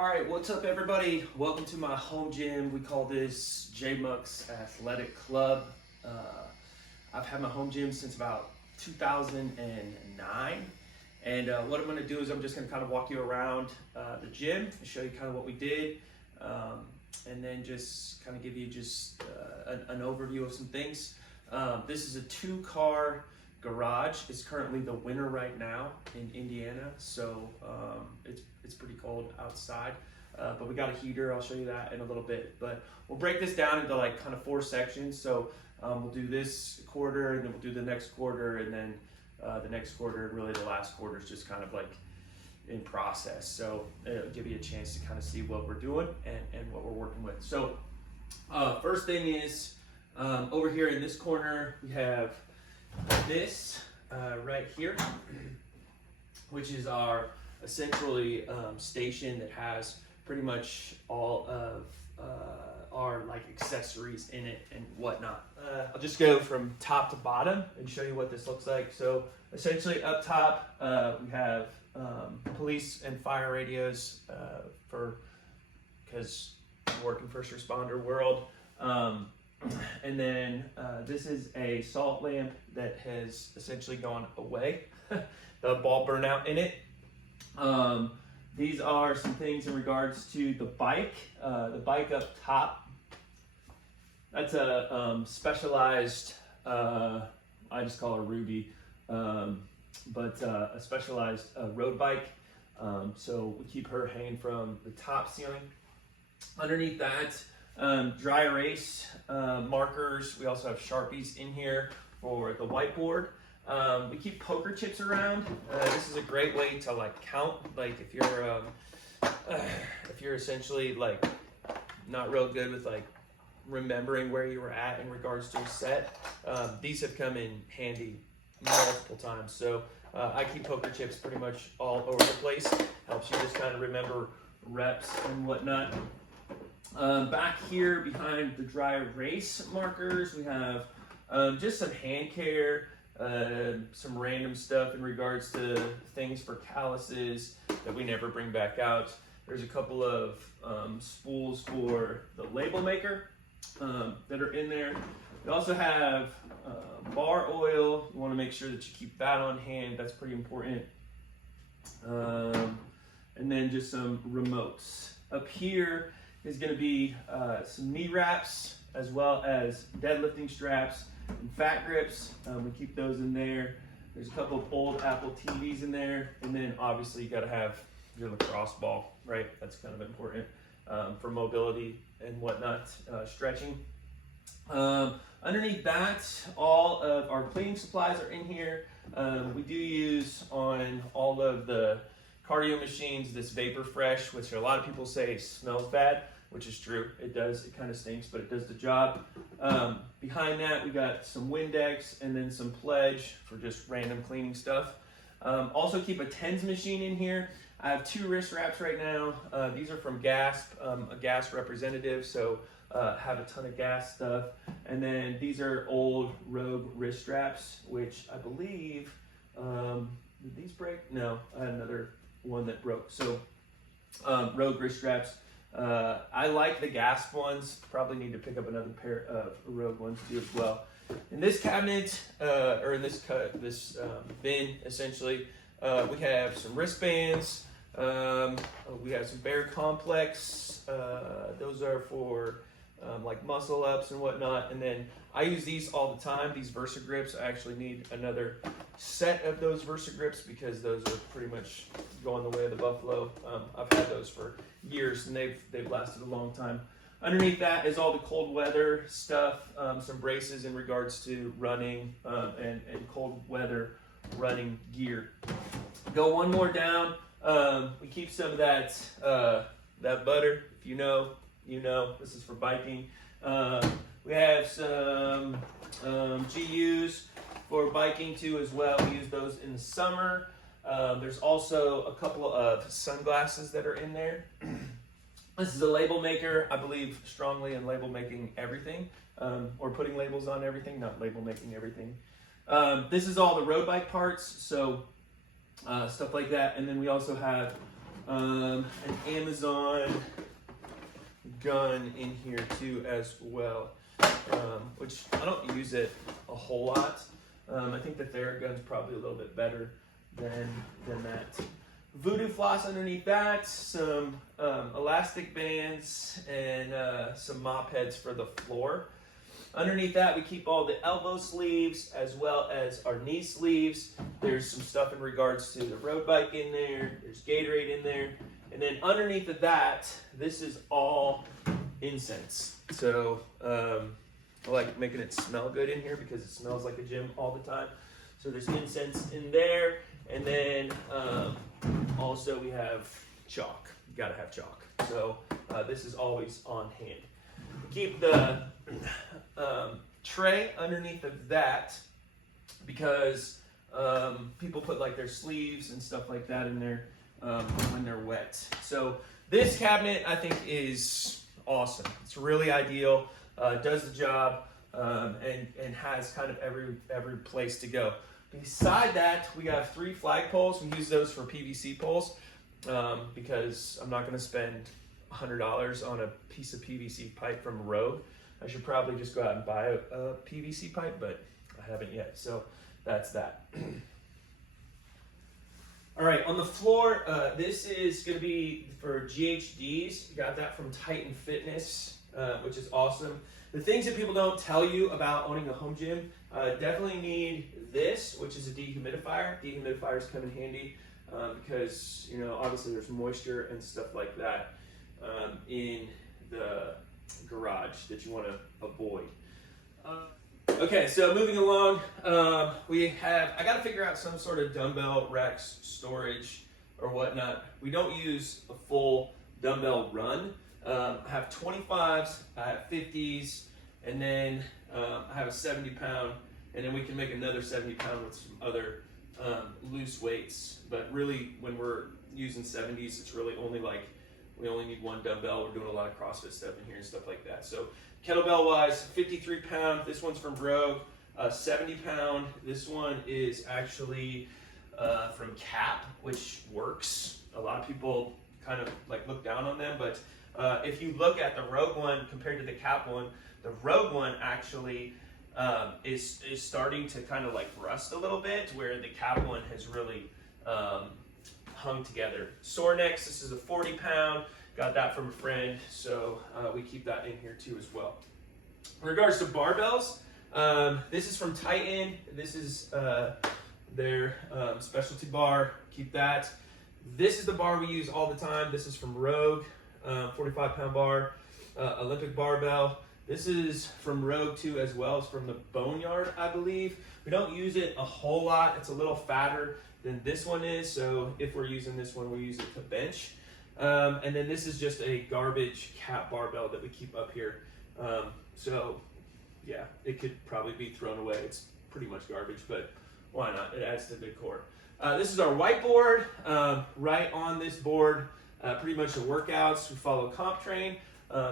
All right, what's up, everybody? Welcome to my home gym. We call this J Muck's Athletic Club. I've had my home gym since about 2009. And what I'm going to do is I'm just going to kind of walk you around the gym and show you kind of what we did. And then just kind of give you just an overview of some things. This is a 2-car garage. It's currently the winter right now in Indiana, so it's pretty cold outside, but we got a heater. I'll show you that in a little bit, but we'll break this down into like kind of 4 sections. So we'll do this quarter, and then we'll do the next quarter, and then the next quarter, and really the last quarter is just kind of like in process. So it'll give you a chance to kind of see what we're doing and what we're working with. So first thing is over here in this corner, we have this right here, which is our essentially station that has pretty much all of our like accessories in it and whatnot. I'll just go from top to bottom and show you what this looks like. So essentially up top we have police and fire radios because I work in first responder world. And then this is a salt lamp that has essentially gone away. The ball burnout in it. These are some things in regards to the bike. The bike up top, that's a specialized, I just call her Ruby, but a specialized road bike. So we keep her hanging from the top ceiling. Underneath that, dry erase markers. We also have Sharpies in here for the whiteboard. We keep poker chips around. This is a great way to like count. Like if you're essentially like not real good with like remembering where you were at in regards to a set, these have come in handy multiple times. So I keep poker chips pretty much all over the place. Helps you just kind of remember reps and whatnot. Back here behind the dry erase markers, we have just some hand care, some random stuff in regards to things for calluses that we never bring back out. There's a couple of spools for the label maker that are in there. We also have bar oil. You want to make sure that you keep that on hand. That's pretty important. And then just some remotes. Up here is going to be some knee wraps, as well as deadlifting straps and fat grips. We keep those in there. There's a couple of old Apple TVs in there, and then obviously you got to have your lacrosse ball, right? That's kind of important for mobility and whatnot, stretching. Underneath that, all of our cleaning supplies are in here. We do use on all of the cardio machines this Vapor Fresh, which a lot of people say smells bad, which is true. It does. It kind of stinks, but it does the job. Behind that, we got some Windex and then some Pledge for just random cleaning stuff. Also keep a TENS machine in here. I have 2 wrist wraps right now. These are from Gasp, a Gasp representative, so have a ton of gas stuff. And then these are old Rogue wrist straps, which I believe, did these break? No, I had another one that broke. So Rogue wrist straps. I like the Gasp ones. Probably need to pick up another pair of Rogue ones too as well. In this cabinet, or in this bin, essentially, we have some wristbands. We have some Bear Complex. Those are for like muscle ups and whatnot. And then I use these all the time. These Versa grips. I actually need another set of those Versa grips because those are pretty much going the way of the buffalo. I've had those for years and they've lasted a long time. Underneath that is all the cold weather stuff, some braces in regards to running and cold weather running gear. Go one more down. We keep some of that butter. If you know, this is for biking. We have some GUs for biking too as well. We use those in the summer. There's also a couple of sunglasses that are in there. This is a label maker. I believe strongly in label making everything, or putting labels on everything, not label making everything. This is all the road bike parts, so stuff like that. And then we also have an Amazon gun in here too as well, which I don't use it a whole lot. I think the Theragun's probably a little bit better than that. Voodoo floss underneath that, some elastic bands, and some mop heads for the floor. Underneath that, we keep all the elbow sleeves as well as our knee sleeves. There's some stuff in regards to the road bike in there. There's Gatorade in there. And then underneath of that, this is all incense. So I like making it smell good in here because it smells like a gym all the time. So there's incense in there. And then also we have chalk. You gotta have chalk. So this is always on hand. Keep the tray underneath of that because people put like their sleeves and stuff like that in there when they're wet. So this cabinet I think is awesome. It's really ideal, does the job, and has kind of every place to go. Beside that, we have 3 flagpoles. We use those for PVC poles because I'm not going to spend $100 on a piece of PVC pipe from Rogue. I should probably just go out and buy a PVC pipe, but I haven't yet. So that's that. All right, on the floor, this is going to be for GHDs. Got that from Titan Fitness, which is awesome. The things that people don't tell you about owning a home gym, definitely need this, which is a dehumidifier. Dehumidifiers come in handy because, you know, obviously there's moisture and stuff like that in the garage that you want to avoid. Okay, so moving along, I got to figure out some sort of dumbbell racks storage or whatnot. We don't use a full dumbbell run. I have 25s, I have 50s, and then I have a 70-pound, and then we can make another 70-pound with some other loose weights. But really, when we're using 70s, it's really only like, we only need 1 dumbbell. We're doing a lot of CrossFit stuff in here and stuff like that. So kettlebell-wise, 53-pound, this one's from Rogue. 70-pound, this one is actually from Cap, which works. A lot of people kind of like look down on them, but if you look at the Rogue one compared to the Cap one, the Rogue one actually is starting to kind of like rust a little bit, where the Cap one has really hung together. Sorenex, this is a 40-pound. Got that from a friend, so we keep that in here too as well. In regards to barbells, this is from Titan. This is their specialty bar. Keep that. This is the bar we use all the time. This is from Rogue, 45-pound bar, Olympic barbell. This is from Rogue too as well. It's from the Boneyard, I believe. We don't use it a whole lot. It's a little fatter than this one is, so if we're using this one, we use it to bench. And then this is just a garbage Cap barbell that we keep up here. So yeah, it could probably be thrown away. It's pretty much garbage, but why not? It adds to the decor. This is our whiteboard. Right on this board, pretty much the workouts. We follow CompTrain,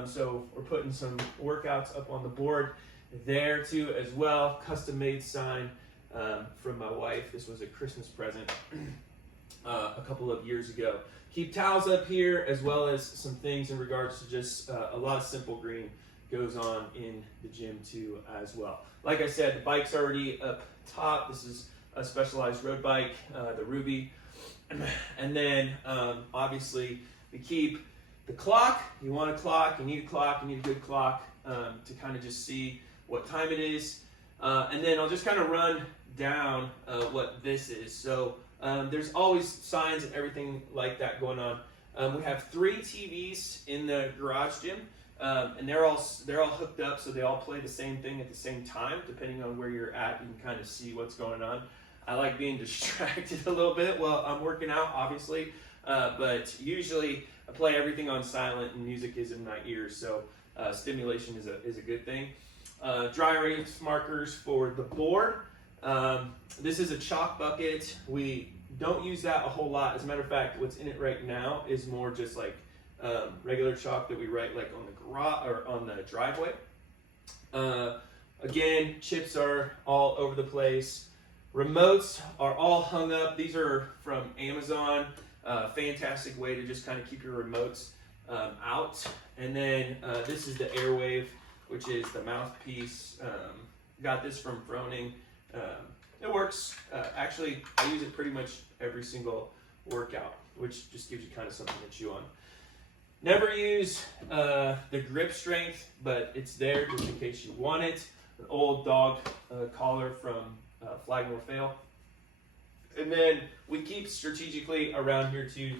so we're putting some workouts up on the board there too as well. Custom made sign from my wife. This was a Christmas present a couple of years ago. Keep towels up here, as well as some things in regards to just a lot of simple green goes on in the gym too as well. Like I said, the bike's already up top. This is a Specialized road bike, the Ruby. And then obviously we keep the clock. You want a clock, you need a clock, you need a good clock to kind of just see what time it is. And then I'll just kind of run down what this is. So there's always signs and everything like that going on. We have 3 TVs in the garage gym, and they're all hooked up, so they all play the same thing at the same time. Depending on where you're at, you can kind of see what's going on. I like being distracted a little bit while I'm working out, obviously, but usually I play everything on silent, and music is in my ears, so stimulation is a good thing. Dry erase markers for the board. This is a chalk bucket. We don't use that a whole lot. As a matter of fact, what's in it right now is more just like regular chalk that we write like on the garage or on the driveway. Again, chips are all over the place. Remotes are all hung up. These are from Amazon. Fantastic way to just kind of keep your remotes out. And then this is the Airwave, which is the mouthpiece. Got this from Froning. It works. Actually, I use it pretty much every single workout, which just gives you kind of something to chew on. Never use the grip strength, but it's there just in case you want it. An old dog collar from Flag Nor Fail. And then we keep strategically around here too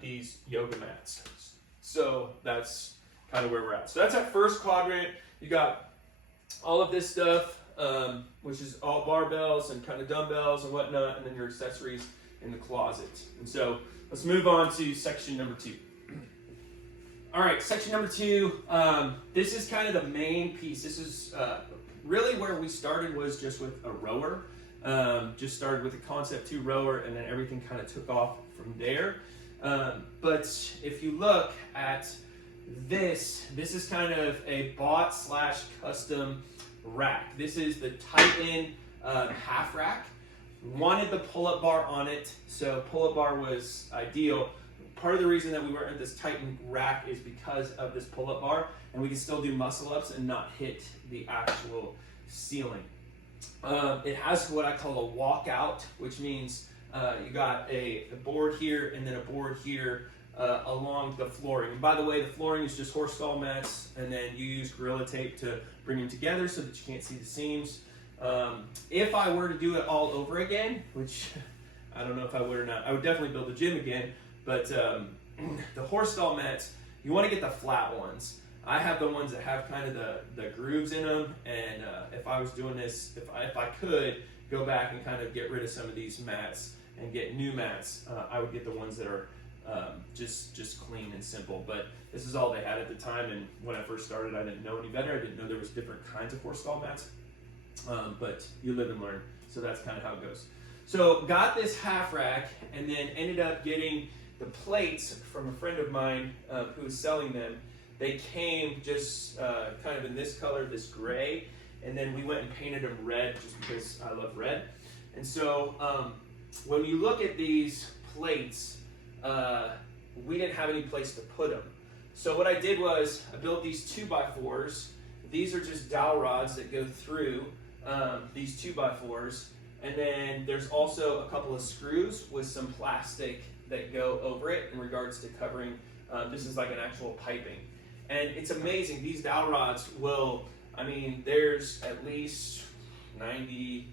these yoga mats. So that's kind of where we're at. So that's our first quadrant. You got all of this stuff, which is all barbells and kind of dumbbells and whatnot, and then your accessories in the closet. And so let's move on to section number 2. All right, section number 2, this is kind of the main piece. This is really where we started, was just with a rower. Just started with a Concept 2 rower, and then everything kind of took off from there. But if you look at this is kind of a bought / custom rack. This is the Titan half rack. Wanted the pull-up bar on it, so pull-up bar was ideal. Part of the reason that we went with this Titan rack is because of this pull-up bar, and we can still do muscle-ups and not hit the actual ceiling. It has what I call a walkout, which means you got a board here and then a board here along the flooring. And by the way, the flooring is just horse stall mats, and then you use Gorilla Tape to bring them together so that you can't see the seams. If I were to do it all over again, which I don't know if I would or not, I would definitely build a gym again. But the horse stall mats, you want to get the flat ones. I have the ones that have kind of the grooves in them, and if I was doing this, if I could go back and kind of get rid of some of these mats and get new mats, I would get the ones that are just clean and simple. But this is all they had at the time, and when I first started, I didn't know any better. I didn't know there was different kinds of horse stall mats, but you live and learn. So that's kind of how it goes. So got this half rack, and then ended up getting the plates from a friend of mine who was selling them. They came just kind of in this color, this gray, and then we went and painted them red just because I love red. And so when you look at these plates, we didn't have any place to put them. So what I did was I built these 2x4s. These are just dowel rods that go through these 2x4s. And then there's also a couple of screws with some plastic that go over it in regards to covering. This is like an actual piping. And it's amazing. These dowel rods will, I mean, there's at least 90,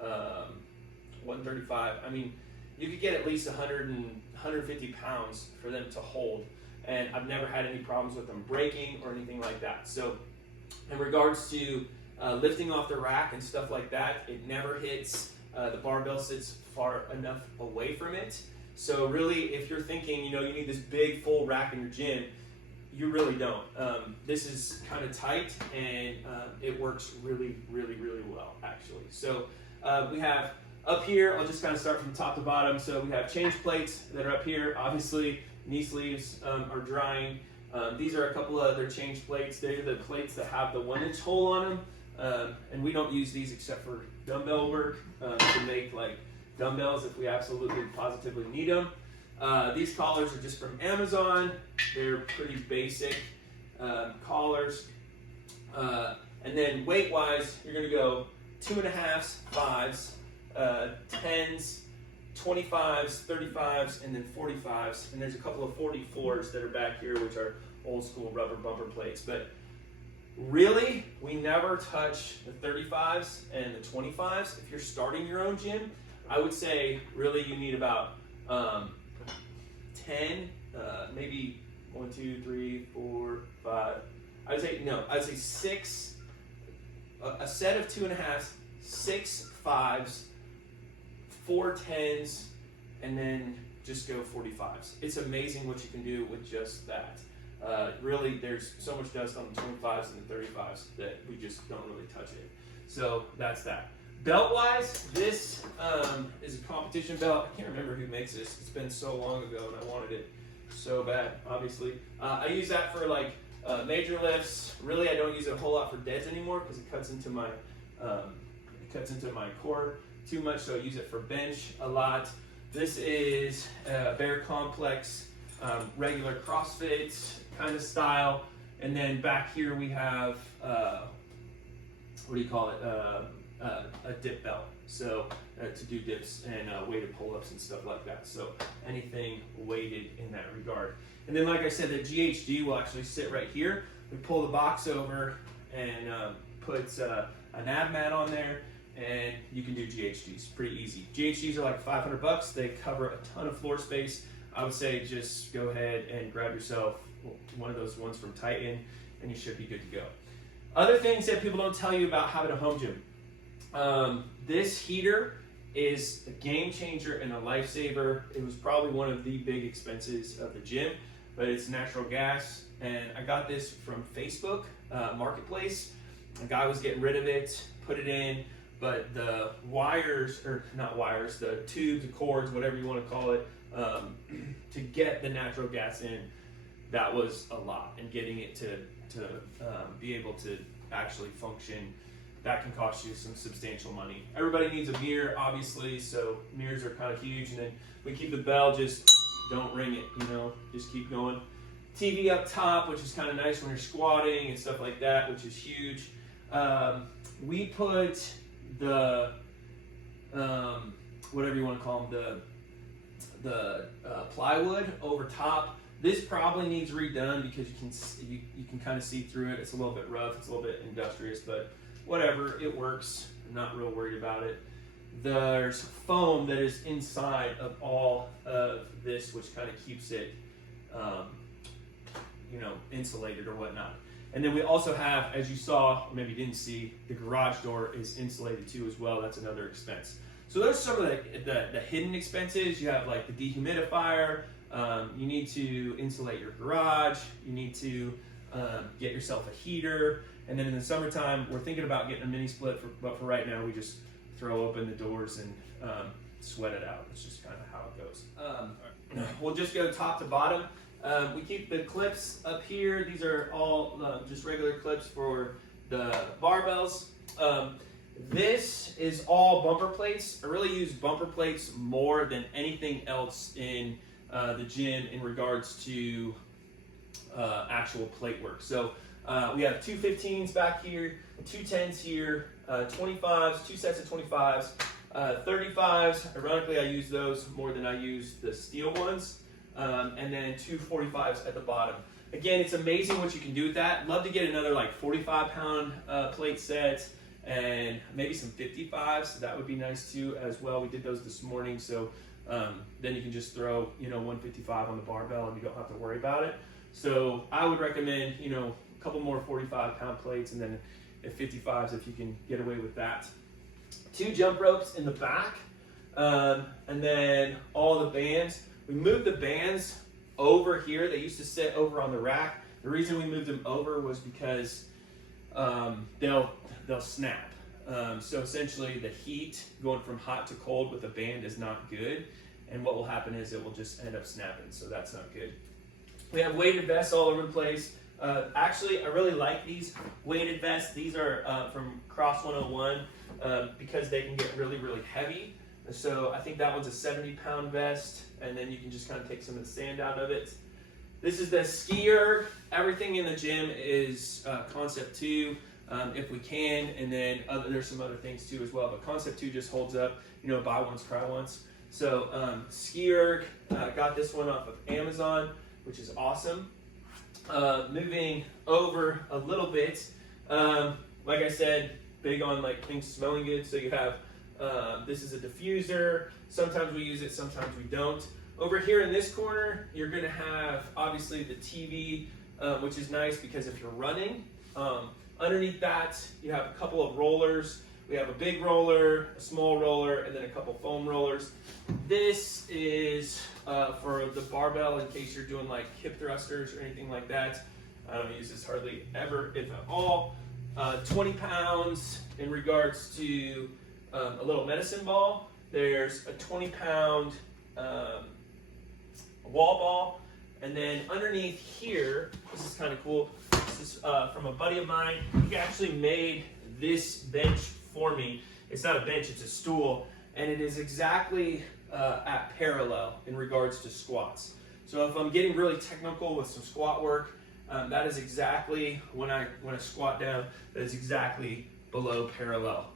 135. I mean, you could get at least 100 and 150 pounds for them to hold. And I've never had any problems with them breaking or anything like that. So in regards to lifting off the rack and stuff like that, it never hits, the barbell sits far enough away from it. So really, if you're thinking, you need this big full rack in your gym, you really don't. This is kind of tight, and it works really, really, really well, actually. So we have up here, I'll just kind of start from top to bottom. So we have change plates that are up here. Obviously, knee sleeves are drying. These are a couple of other change plates. They're the plates that have the 1-inch hole on them. And we don't use these except for dumbbell work to make like dumbbells if we absolutely positively need them. These collars are just from Amazon. They're pretty basic collars. And then weight-wise, you're going to go 2.5s, 5s, 10s, 25s, 35s, and then 45s. And there's a couple of 44s that are back here, which are old school rubber bumper plates. But really, we never touch the 35s and the 25s. If you're starting your own gym, I would say really you need about 10, maybe 1, 2, 3, 4, 5. I'd say 6, a set of 2.5s, 6 5s, 4 10s, and then just go 45s. It's amazing what you can do with just that. Really, there's so much dust on the 25s and the 35s that we just don't really touch it. So that's that. Belt-wise, this is a competition belt. I can't remember who makes this. It's been so long ago, and I wanted it so bad, obviously. I use that for like major lifts. Really, I don't use it a whole lot for deads anymore because it cuts into my core too much, so I use it for bench a lot. This is Bear Complex regular CrossFit kind of style. And then back here we have, what do you call it? A dip belt. So to do dips and weighted pull-ups and stuff like that. So anything weighted in that regard. And then like I said, the GHD will actually sit right here. We pull the box over and put an ab mat on there, and you can do GHDs. Pretty easy. GHDs are like $500. They cover a ton of floor space. I would say just go ahead and grab yourself one of those ones from Titan, and you should be good to go. Other things that people don't tell you about having a home gym. This heater is a game changer and a lifesaver. It was probably one of the big expenses of the gym, but it's natural gas. And I got this from Facebook Marketplace. A guy was getting rid of it, put it in, but the wires, or not wires, the tubes, the cords, whatever you want to call it, to get the natural gas in, that was a lot. And getting it to be able to actually function, that can cost you some substantial money. Everybody needs a mirror, obviously, so mirrors are kind of huge. And then we keep the bell, just don't ring it, just keep going. TV up top, which is kind of nice when you're squatting and stuff like that, which is huge. We put the, whatever you want to call them, the plywood over top. This probably needs redone because you can kind of see through it. It's a little bit rough, it's a little bit industrious, but whatever, it works. I'm not real worried about it. There's foam that is inside of all of this, which kind of keeps it, insulated or whatnot. And then we also have, as you saw, or maybe didn't see, the garage door is insulated too as well. That's another expense. So those are some of the hidden expenses. You have like the dehumidifier. You need to insulate your garage. You need to get yourself a heater. And then in the summertime, we're thinking about getting a mini split, but for right now, we just throw open the doors and sweat it out. It's just kind of how it goes. We'll just go top to bottom. We keep the clips up here. These are all just regular clips for the barbells. This is all bumper plates. I really use bumper plates more than anything else in the gym in regards to actual plate work. So we have two 15s back here, two 10s here, 25s, two sets of 25s, 35s. Ironically, I use those more than I use the steel ones. And then two 45s at the bottom. Again, it's amazing what you can do with that. Love to get another like 45-pound plate set and maybe some 55s. That would be nice too as well. We did those this morning, so then you can just throw 155 on the barbell and you don't have to worry about it. So I would recommend a couple more 45-pound plates, and then at 55s if you can get away with that. Two jump ropes in the back, and then all the bands. We moved the bands over here. They used to sit over on the rack. The reason we moved them over was because they'll snap. So essentially the heat going from hot to cold with the band is not good. And what will happen is it will just end up snapping. So that's not good. We have weighted vests all over the place. Actually, I really like these weighted vests. These are from Cross 101 because they can get really, really heavy. So I think that one's a 70-pound vest, and then you can just kind of take some of the sand out of it. This is the ski-erg. Everything in the gym is Concept 2, if we can, and then there's some other things too as well, but Concept 2 just holds up, buy once, cry once. So ski-erg, got this one off of Amazon, which is awesome. Moving over a little bit, like I said, big on like things smelling good, so you have this is a diffuser. Sometimes we use it, sometimes we don't. Over here in this corner, you're gonna have obviously the TV, which is nice because if you're running, underneath that, you have a couple of rollers. We have a big roller, a small roller, and then a couple foam rollers. This is for the barbell in case you're doing like hip thrusters or anything like that. I don't use this hardly ever, if at all. 20 pounds in regards to a little medicine ball. There's a 20-pound wall ball. And then underneath here, this is kind of cool. This is from a buddy of mine. He actually made this bench for me. It's not a bench, it's a stool. And it is exactly at parallel in regards to squats. So if I'm getting really technical with some squat work, that is exactly when I squat down, that is exactly below parallel.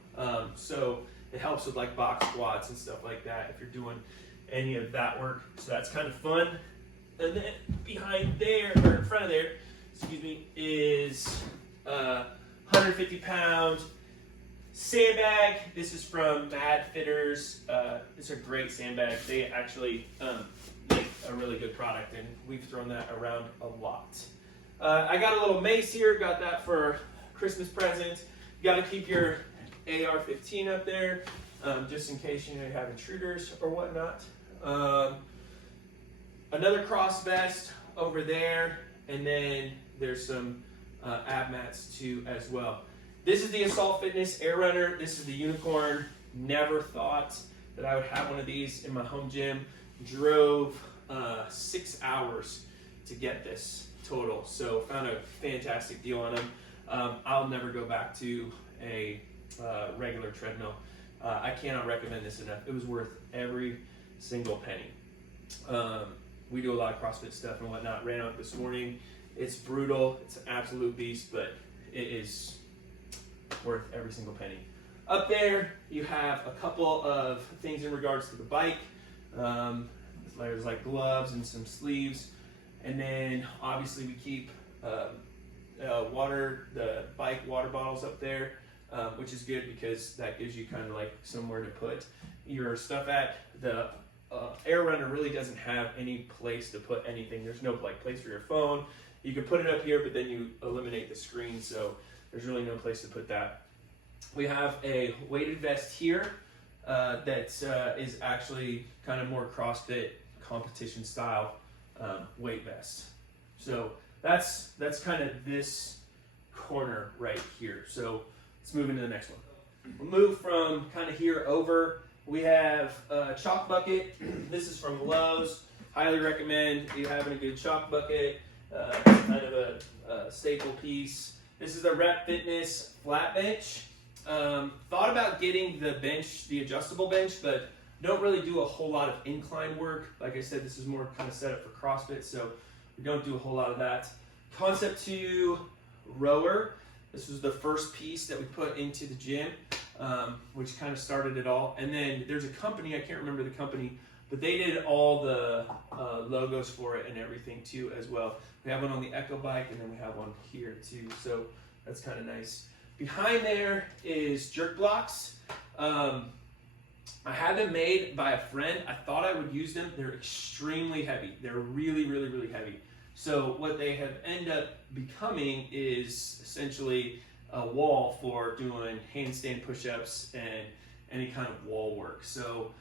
So it helps with like box squats and stuff like that if you're doing any of that work. So that's kind of fun. And then behind there, or in front of there, excuse me, is 150 pound sandbag. This is from Mad Fitters. It's a great sandbag. They actually make a really good product, and we've thrown that around a lot. I got a little mace here. Got that for Christmas present. You got to keep your AR-15 up there, just in case you have intruders or whatnot. Another cross vest over there, and then there's some ab mats too as well. This is the Assault Fitness Air Runner. This is the Unicorn. Never thought that I would have one of these in my home gym. Drove 6 hours to get this total, so found a fantastic deal on them. I'll never go back to a regular treadmill. I cannot recommend this enough. It was worth every single penny. We do a lot of CrossFit stuff and whatnot. Ran out this morning. It's brutal. It's an absolute beast, but it is worth every single penny. Up there, you have a couple of things in regards to the bike. There's like gloves and some sleeves. And then obviously we keep the bike water bottles up there, which is good because that gives you kind of like somewhere to put your stuff at. The Air Runner really doesn't have any place to put anything. There's no like place for your phone. You can put it up here, but then you eliminate the screen, so there's really no place to put that. We have a weighted vest here that is actually kind of more CrossFit competition style weight vest. So that's kind of this corner right here. So let's move into the next one. We'll move from kind of here over. We have a chalk bucket. This is from Lowe's. Highly recommend you having a good chalk bucket. Kind of a staple piece. This is the Rep Fitness flat bench. Thought about getting the bench, the adjustable bench, but don't really do a whole lot of incline work. Like I said, this is more kind of set up for CrossFit, so we don't do a whole lot of that. Concept 2 rower. This was the first piece that we put into the gym, which kind of started it all. And then there's a company, I can't remember the company, but they did all the logos for it and everything too as well. We have one on the Echo bike, and then we have one here too, so that's kind of nice. Behind there is jerk blocks. I had them made by a friend. I thought I would use them. They're extremely heavy. They're really, really, really heavy. So what they have ended up becoming is essentially a wall for doing handstand push-ups and any kind of wall work. So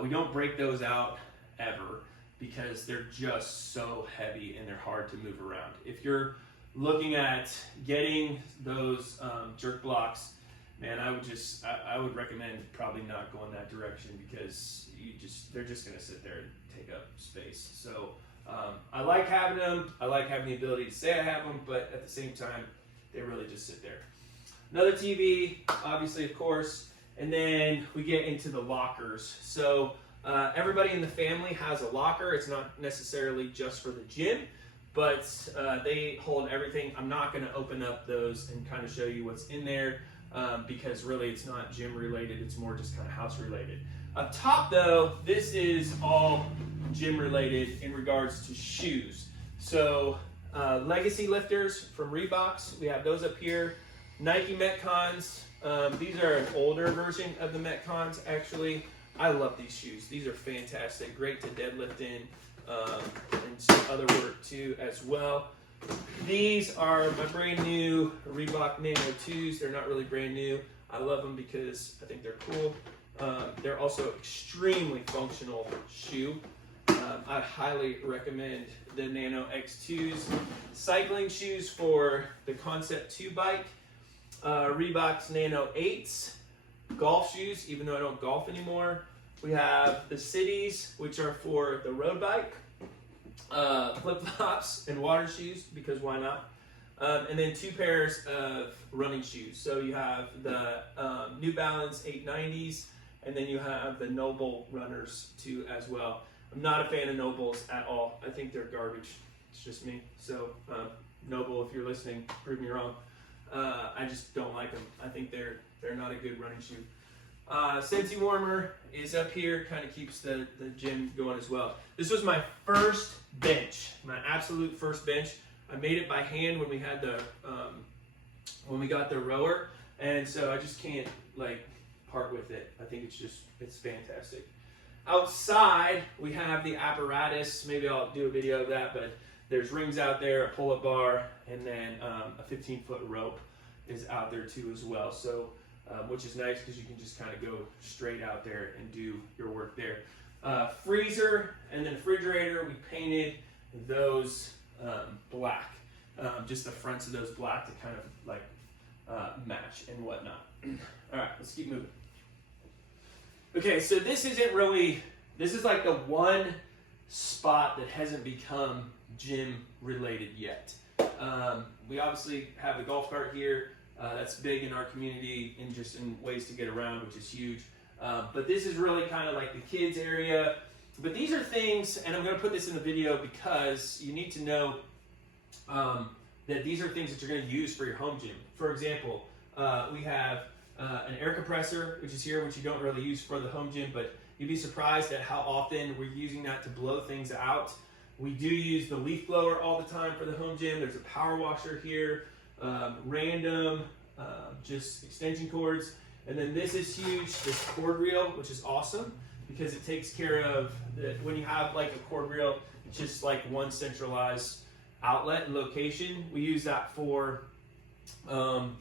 we don't break those out ever because they're just so heavy and they're hard to move around. If you're looking at getting those jerk blocks, man, I would recommend probably not going that direction because they're just gonna sit there and take up space. So I like having them. I like having the ability to say I have them, but at the same time, they really just sit there. Another TV, obviously, of course, and then we get into the lockers. So everybody in the family has a locker. It's not necessarily just for the gym, but they hold everything. I'm not gonna open up those and kind of show you what's in there because really it's not gym related. It's more just kind of house related. Up top though, this is all gym related in regards to shoes. So Legacy lifters from Reeboks, we have those up here. Nike Metcons, these are an older version of the Metcons actually. I love these shoes. These are fantastic, great to deadlift in and some other work too as well. These are my brand new Reebok Nano 2s. They're not really brand new. I love them because I think they're cool. They're also extremely functional shoe. I highly recommend the Nano X2s. Cycling shoes for the Concept 2 bike. Reebok's Nano 8s. Golf shoes, even though I don't golf anymore. We have the Cities, which are for the road bike. Flip-flops and water shoes, because why not? And then 2 pairs of running shoes. So you have the New Balance 890s, and then you have the Noble runners too as well. I'm not a fan of Nobles at all. I think they're garbage. It's just me. So Noble, if you're listening, prove me wrong. I just don't like them. I think they're not a good running shoe. Sensi Warmer is up here, kind of keeps the gym going as well. This was my first bench, my absolute first bench. I made it by hand when we had when we got the rower, and so I just can't like part with it. I think it's fantastic. Outside, we have the apparatus. Maybe I'll do a video of that, but there's rings out there, a pull-up bar, and then a 15-foot rope is out there too as well. So, which is nice because you can just kind of go straight out there and do your work there. Freezer and then refrigerator, we painted those black. Just the fronts of those black to kind of like match and whatnot. All right, let's keep moving. Okay, so this is like the one spot that hasn't become gym related yet. We obviously have the golf cart here. That's big in our community and just in ways to get around, which is huge. But this is really kind of like the kids area. But these are things, and I'm going to put this in the video because you need to know that these are things that you're going to use for your home gym. For example, we have an air compressor, which is here, which you don't really use for the home gym, but you'd be surprised at how often we're using that to blow things out. We do use the leaf blower all the time for the home gym. There's a power washer here, random just extension cords. And then this is huge, this cord reel, which is awesome because it takes care of, when you have like a cord reel, it's just like one centralized outlet and location. We use that for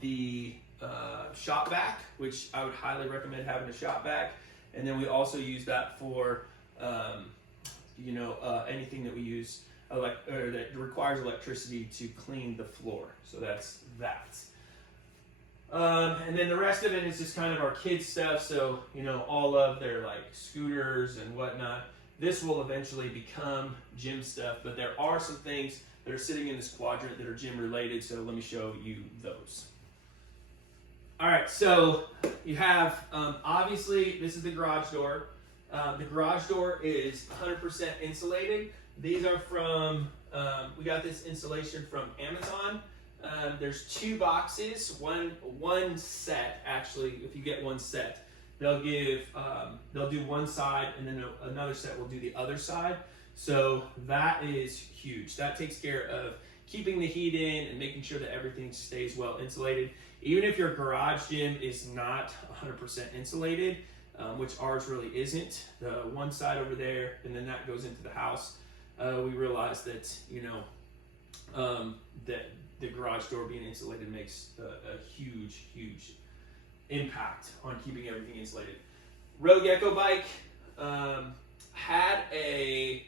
the shop vac, which I would highly recommend having a shop vac. And then we also use that for anything that we use that requires electricity to clean the floor. So that's that. And then the rest of it is just kind of our kids stuff. So, all of their like scooters and whatnot. This will eventually become gym stuff, but there are some things that are sitting in this quadrant that are gym related. So let me show you those. All right, so you have, obviously, this is the garage door. The garage door is 100% insulated. These are from, we got this insulation from Amazon. There's 2 boxes, one set, actually, if you get one set. They'll do one side, and then another set will do the other side. So that is huge. That takes care of keeping the heat in and making sure that everything stays well insulated. Even if your garage gym is not 100% insulated, which ours really isn't, the one side over there, and then that goes into the house, we realized that, that the garage door being insulated makes a huge, huge impact on keeping everything insulated. Rogue Echo Bike, had a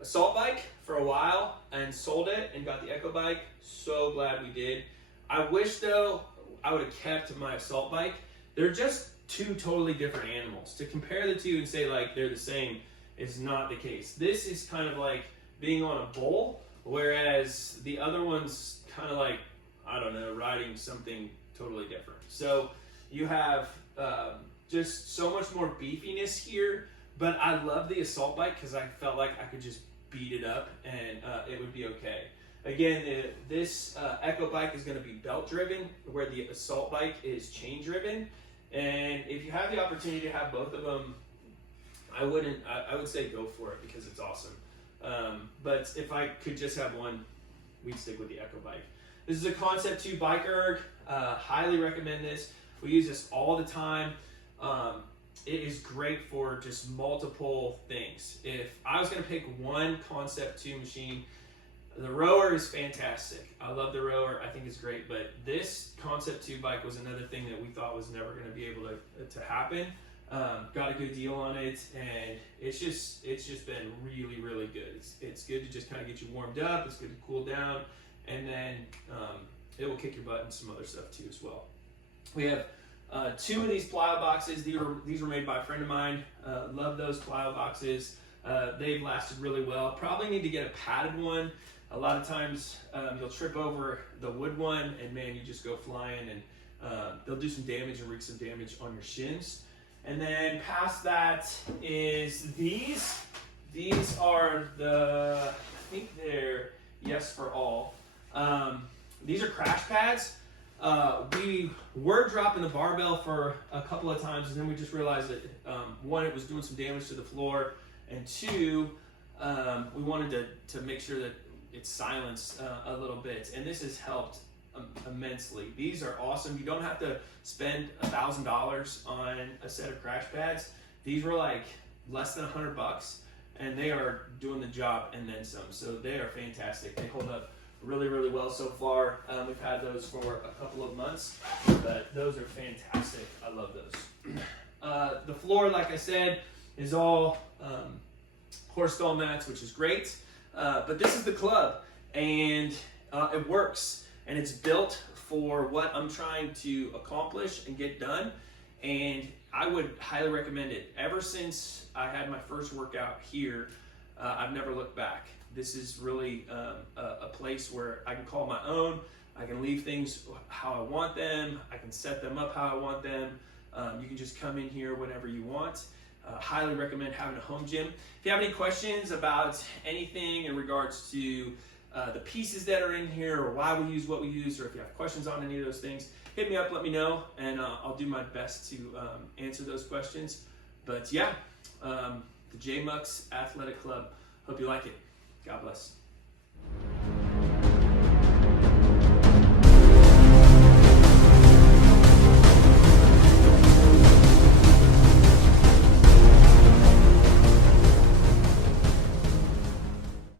assault bike for a while and sold it and got the Echo Bike. So glad we did. I wish though I would have kept my assault bike. They're just 2 totally different animals. To compare the 2 and say like they're the same is not the case. This is kind of like being on a bull, whereas the other one's kind of like, I don't know, riding something totally different. So you have just so much more beefiness here, but I love the assault bike because I felt like I could just beat it up and it would be okay. Again, this Echo Bike is going to be belt driven, where the assault bike is chain driven. And if you have the opportunity to have both of them, I would say go for it because it's awesome. But if I could just have one, we'd stick with the Echo Bike. This is a Concept 2 bike erg. Highly recommend this. We use this all the time. It is great for just multiple things. If I was going to pick one Concept 2 machine, the rower is fantastic. I love the rower. I think it's great. But this Concept 2 bike was another thing that we thought was never going to be able to happen. Got a good deal on it, and it's just been really, really good. It's good to just kind of get you warmed up. It's good to cool down, and then it will kick your butt and some other stuff too as well. We have 2 of these plyo boxes. These were made by a friend of mine. Love those plyo boxes. They've lasted really well. Probably need to get a padded one. A lot of times you'll trip over the wood one, and man, you just go flying, and they'll do some damage and wreak some damage on your shins. And then past that is these. These are I think they're Yes for All. These are crash pads. We were dropping the barbell for a couple of times, and then we just realized that one, it was doing some damage to the floor, and two, we wanted to make sure that it's silenced a little bit, and this has helped immensely. These are awesome. You don't have to spend $1,000 on a set of crash pads. These were like less than $100, and they are doing the job and then some. So they are fantastic. They hold up really, really well so far. We've had those for a couple of months, but those are fantastic. I love those. The floor, like I said, is all horse stall mats, which is great. But this is the club, and it works, and it's built for what I'm trying to accomplish and get done, and I would highly recommend it. Ever since I had my first workout here, I've never looked back. This is really a place where I can call my own. I can leave things how I want them. I can set them up how I want them. You can just come in here whenever you want. Highly recommend having a home gym. If you have any questions about anything in regards to the pieces that are in here, or why we use what we use, or if you have questions on any of those things, hit me up, let me know, and I'll do my best to answer those questions. But yeah, the J Mucks Athletic Club. Hope you like it. God bless.